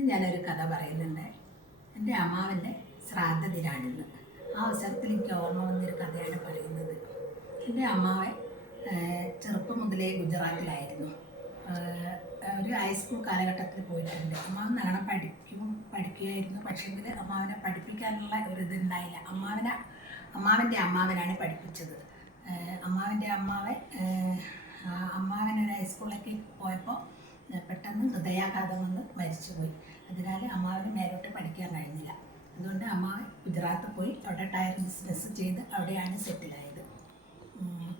ഇന്ന് ഞാനൊരു കഥ പറയുന്നുണ്ട്. എൻ്റെ അമ്മാവൻ്റെ ശ്രാദ്ധ ദിനാണിന്ന്. ആ അവസരത്തിൽ എനിക്ക് ഓർമ്മ വന്നൊരു കഥയാണ് പറയുന്നത്. എൻ്റെ അമ്മാവൻ ചെറുപ്പം മുതലേ ഗുജറാത്തിലായിരുന്നു. ഒരു ഹൈസ്കൂൾ കാലഘട്ടത്തിൽ പോയിട്ടുണ്ട്. അമ്മാവൻ നല്ലോണം പഠിക്കുകയായിരുന്നു. പക്ഷേങ്കിൽ അമ്മാവനെ പഠിപ്പിക്കാനുള്ള ഒരു ഇതുണ്ടായില്ല. അമ്മാവൻ്റെ അമ്മാവനാണ് പഠിപ്പിച്ചത്. അമ്മാവൻ ഒരു ഹൈസ്കൂളിലേക്ക് പോയപ്പോൾ പെട്ടെന്ന് ഹൃദയാഘാതം വന്ന് മരിച്ചുപോയി. അതിനാൽ അമ്മാവന് മേലോട്ട് പഠിക്കാൻ കഴിഞ്ഞില്ല. അതുകൊണ്ട് അമ്മാവൻ ഗുജറാത്തിൽ പോയി അവിടെ ടയർ ബിസിനസ് ചെയ്ത് അവിടെയാണ് സെറ്റിലായത്.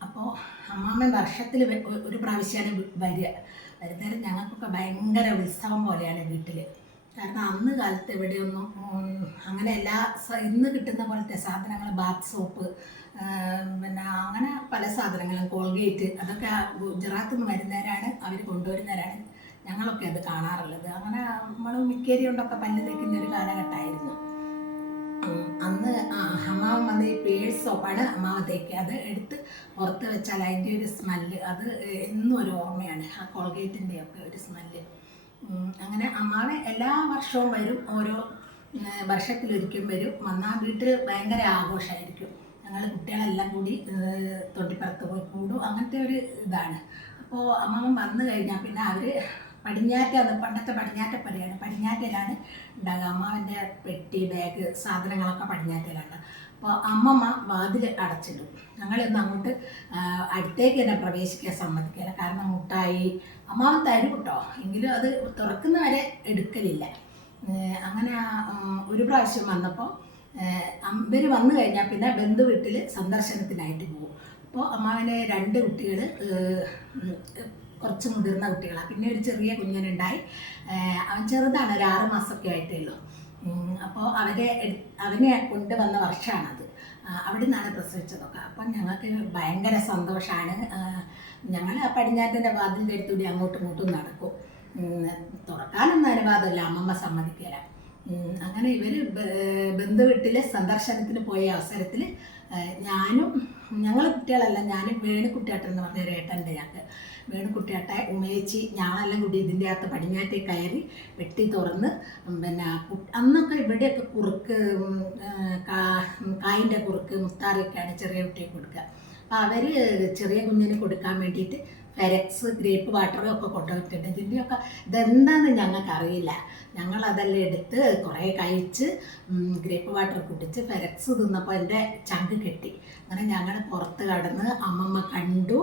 അപ്പോൾ അമ്മാവൻ വർഷത്തിൽ ഒരു പ്രാവശ്യമാണ് വരുന്നേരം ഞങ്ങൾക്കൊക്കെ ഭയങ്കര ഉത്സവം പോലെയാണ് വീട്ടിൽ. കാരണം അന്ന് കാലത്ത് എവിടെയൊന്നും അങ്ങനെ ഇന്ന് കിട്ടുന്ന പോലത്തെ സാധനങ്ങൾ, ബാത്ത് സോപ്പ്, പിന്നെ അങ്ങനെ പല സാധനങ്ങളും, കോൾഗേറ്റ്, അതൊക്കെ ഗുജറാത്തിൽ നിന്ന് വരുന്നവരാണ്, അവർ കൊണ്ടുവരുന്നവരാണ് ഞങ്ങളൊക്കെ അത് കാണാറുള്ളത്. അങ്ങനെ നമ്മൾ മിക്കേരി കൊണ്ടൊക്കെ പല്ല് തേക്കുന്ന ഒരു കാലഘട്ടമായിരുന്നു അന്ന്. അമ്മാവൻ വന്ന് ഈ പേഴ്സ് സോപ്പാണ് അമ്മാവൻ തേക്കുക. അത് എടുത്ത് പുറത്ത് വെച്ചാൽ അതിൻ്റെ ഒരു സ്മെല്ല് അത് എന്നും ഒരു ഓർമ്മയാണ്, ആ കോൾഗേറ്റിൻ്റെ ഒക്കെ ഒരു സ്മെല്ല്. അങ്ങനെ അമ്മാവൻ എല്ലാ വർഷവും വരും, ഓരോ വർഷത്തിലൊരിക്കലും വരും. വന്നാൽ വീട്ടിൽ ഭയങ്കര ആഘോഷമായിരിക്കും. ഞങ്ങൾ കുട്ടികളെല്ലാം കൂടി തൊട്ടിപ്പുറത്ത് പോയി കൂടും, അങ്ങനത്തെ ഒരു ഇതാണ്. അപ്പോൾ അമ്മാവൻ വന്നു കഴിഞ്ഞാൽ പിന്നെ അവർ പണ്ടത്തെ പടിഞ്ഞാറ്റപ്പടിയാണ്, പടിഞ്ഞാറ്റയിലാണ് ഉണ്ടാകുക. അമ്മാവൻ്റെ പെട്ടി, ബാഗ്, സാധനങ്ങളൊക്കെ പടിഞ്ഞാറ്റയിലാണ്. അപ്പോൾ അമ്മമ്മ വാതിൽ അടച്ചിടും. ഞങ്ങളിന്ന് അങ്ങോട്ട് അടുത്തേക്ക് തന്നെ പ്രവേശിക്കാൻ സമ്മതിക്കില്ല. കാരണം മുട്ടായി അമ്മാവൻ തരും കേട്ടോ, എങ്കിലും അത് തുറക്കുന്നവരെ എടുക്കലില്ല. അങ്ങനെ ഒരു പ്രാവശ്യം വന്നപ്പോൾ ഇവർ വന്നു കഴിഞ്ഞാൽ പിന്നെ ബന്ധു വീട്ടിൽ സന്ദർശനത്തിനായിട്ട് പോകും. അപ്പോൾ അമ്മാവന് 2 കുട്ടികൾ, കുറച്ച് മുതിർന്ന കുട്ടികളാണ്. പിന്നെ ഒരു ചെറിയ കുഞ്ഞനുണ്ടായി. അവൻ ചെറുതാണ്, ഒരു 6 മാസമൊക്കെ ആയിട്ടേ ഉള്ളൂ. അപ്പോൾ അവനെ കൊണ്ടുവന്ന വർഷമാണത്. അവിടെ നിന്നാണ് പ്രസവിച്ചതൊക്കെ. അപ്പം ഞങ്ങൾക്ക് ഭയങ്കര സന്തോഷമാണ്. ഞങ്ങൾ ആ പടിഞ്ഞാറ്റിൻ്റെ വാതിലിൻ്റെ അടുത്തുകൂടി അങ്ങോട്ടും ഇങ്ങോട്ടും നടക്കും. തുറക്കാനൊന്നും അനുവാദമില്ല, അമ്മമ്മ സമ്മതിക്കില്ല. അങ്ങനെ ഇവർ ബന്ധു വീട്ടിൽ സന്ദർശനത്തിന് പോയ അവസരത്തിൽ ഞങ്ങൾ കുട്ടികളല്ല, ഞാനും വേണുകുട്ടിയാട്ടൻ എന്ന് പറഞ്ഞൊരു ഏട്ടൻ്റെ ഞങ്ങൾക്ക് വേണുകുട്ടിയാട്ട, ഉമേച്ചി, ഞാളെല്ലാം കൂടി ഇതിൻ്റെ അകത്ത് പടിഞ്ഞാറ്റേ കയറി വെട്ടി തുറന്ന്, പിന്നെ അന്നൊക്കെ ഇവിടെയൊക്കെ കുറുക്ക്, കായിൻ്റെ കുറുക്ക്, മുത്താറിയൊക്കെയാണ് ചെറിയ കുട്ടിയെ കൊടുക്കുക. അപ്പോൾ അവർ ചെറിയ കുഞ്ഞിന് കൊടുക്കാൻ വേണ്ടിയിട്ട് ഫെരക്സ്, ഗ്രേപ്പ് വാട്ടറും ഒക്കെ കൊണ്ടുപോയിട്ടുണ്ട്. ഇതിൻ്റെയൊക്കെ ഇതെന്താണെന്ന് ഞങ്ങൾക്കറിയില്ല. ഞങ്ങളതെല്ലാം എടുത്ത് കുറേ കഴിച്ച് ഗ്രേപ്പ് വാട്ടർ കുടിച്ച് ഫെരക്സ് തിന്നപ്പോൾ എൻ്റെ ചങ്ക് കെട്ടി. അങ്ങനെ ഞങ്ങൾ പുറത്ത് കടന്ന് അമ്മമ്മ കണ്ടു,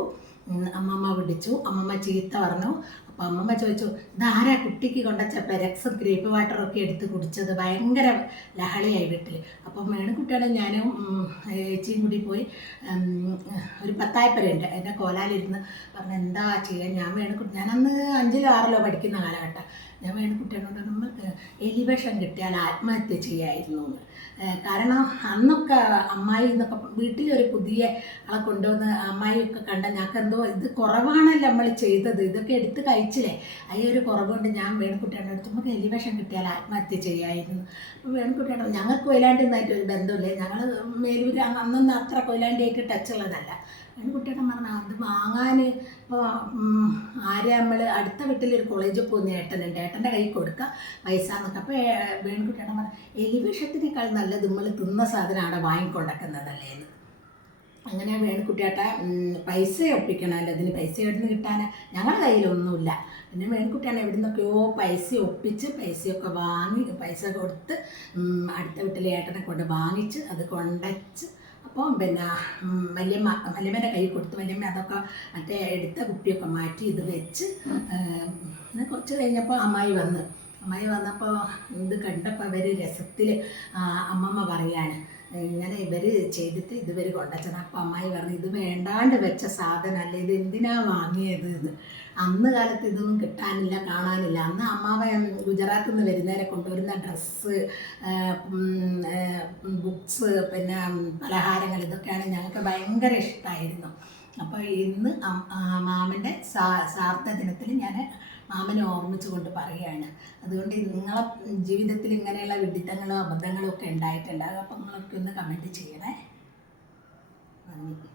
അമ്മമ്മ വിളിച്ചു, അമ്മമ്മ ചീത്ത പറഞ്ഞു. അപ്പോൾ അമ്മമ്മ ചോദിച്ചു, ഇതാരാ കുട്ടിക്ക് കൊണ്ടുവച്ച ഫെരക്സും ഗ്രേപ്പ് വാട്ടറും ഒക്കെ എടുത്ത് കുടിച്ചത്? ഭയങ്കര ലഹളയായി വീട്ടിൽ. അപ്പം വേണുകുട്ടിയാണ് ഞാനും ചേച്ചിയും കൂടി പോയി ഒരു പത്തായപ്പരുണ്ട് എൻ്റെ കോലാലിരുന്ന് പറഞ്ഞു, എന്താ ചെയ്യുക? ഞാനന്ന് 5ലോ 6ലോ പഠിക്കുന്ന കാലഘട്ടം. ഞാൻ വേണുകുട്ടിയോട് നമ്മൾക്ക് എലിവിഷം കിട്ടിയാൽ ആത്മഹത്യ ചെയ്യായിരുന്നു എന്ന്. കാരണം അന്നൊക്കെ അമ്മായി എന്നൊക്കെ വീട്ടിലൊരു പുതിയ ആളെ കൊണ്ടുവന്ന് അമ്മായിയൊക്കെ കണ്ട ഞങ്ങൾക്ക് എന്തോ ഇത് കുറവാണല്ലോ നമ്മൾ ചെയ്തത്, ഇതൊക്കെ എടുത്ത് കഴിച്ചില്ലേ, അതിലൊരു കുറവുകൊണ്ട് ഞാൻ വേണുകുട്ടിയോട് അടുത്ത് നമുക്ക് എലിവിഷം കിട്ടിയാൽ ആത്മഹത്യ ചെയ്യായിരുന്നു. അപ്പോൾ വേണുകുട്ടിയോട് ഞങ്ങൾക്ക് കൊയിലാണ്ടിന്നായിട്ട് ഒരു ബന്ധമില്ലേ, ഞങ്ങൾ മേലൂർ അന്നൊന്നും അത്ര കൊയിലാണ്ടിയായിട്ട് ടച്ചുള്ളതല്ല. വേണുകുട്ടിയോട് പറഞ്ഞാൽ അത് വാങ്ങാൻ ഇപ്പോൾ ആരെ നമ്മൾ അടുത്ത വീട്ടിലൊരു കോളേജിൽ പോകുന്ന ഏട്ടനുണ്ട്, ഏട്ടൻ്റെ കയ്യിൽ കൊടുക്കുക പൈസ എന്നൊക്കെ. അപ്പോൾ വേണുകുട്ടിയോട് പറഞ്ഞാൽ എലിവിഷത്തിനേക്കാൾ നല്ലത് നമ്മൾ തിന്ന സാധനം അവിടെ വാങ്ങിക്കൊണ്ടാക്കുന്നതല്ലേ എന്ന്. അങ്ങനെ വേണുകുട്ടിയേട്ട പൈസ ഒപ്പിക്കണമല്ലോ, ഇതിന് പൈസ എവിടെ നിന്ന് കിട്ടാൻ, ഞങ്ങളുടെ കയ്യിലൊന്നുമില്ല. പിന്നെ വേണുകുട്ടിയാണ് എവിടെ നിന്നൊക്കെയോ പൈസ ഒപ്പിച്ച് പൈസയൊക്കെ വാങ്ങി, പൈസ കൊടുത്ത് അടുത്ത വീട്ടിലെ ഏട്ടനെ കൊണ്ട് വാങ്ങിച്ച് അത് കൊണ്ടച്ച്. അപ്പോൾ പിന്നെ വല്യമ്മേൻ്റെ കൈ കൊടുത്ത് വല്യമ്മ അതൊക്കെ മറ്റേ എടുത്ത കുപ്പിയൊക്കെ മാറ്റി ഇത് വെച്ച്. കുറച്ച് കഴിഞ്ഞപ്പോൾ അമ്മായി വന്നപ്പോൾ ഇത് കണ്ടപ്പോൾ അവർ രസത്തിൽ അമ്മമ്മ പറയാണ്, ഇങ്ങനെ ഇവർ ചെയ്തിട്ട് ഇതുവരെ കൊണ്ടുവച്ചത്. അപ്പോൾ അമ്മായി പറഞ്ഞു, ഇത് വേണ്ടാണ്ട് വെച്ച സാധനമല്ലേ, ഇത് എന്തിനാ വാങ്ങിയത് എന്ന്. അന്ന് കാലത്ത് ഇതൊന്നും കിട്ടാനില്ല, കാണാനില്ല. അന്ന് അമ്മാവൻ ഗുജറാത്തിൽ നിന്ന് വരുന്നവരെ കൊണ്ടുവരുന്ന ഡ്രസ്സ്, ബുക്സ്, പിന്നെ പലഹാരങ്ങൾ, ഇതൊക്കെയാണ് ഞങ്ങൾക്ക് ഭയങ്കര ഇഷ്ടമായിരുന്നു. അപ്പോൾ ഇന്ന് മാമൻ്റെ ശ്രാദ്ധ ദിനത്തിൽ ഞാൻ മാമനെ ഓർമ്മിച്ചു കൊണ്ട് പറയുകയാണ്. അതുകൊണ്ട് നിങ്ങളെ ജീവിതത്തിൽ ഇങ്ങനെയുള്ള വിഡിത്തങ്ങളോ അബദ്ധങ്ങളോ ഒക്കെ ഉണ്ടായിട്ടുണ്ടാകും. അപ്പോൾ നിങ്ങളൊക്കെ ഒന്ന് കമൻറ്റ് ചെയ്യണേ. നന്ദി.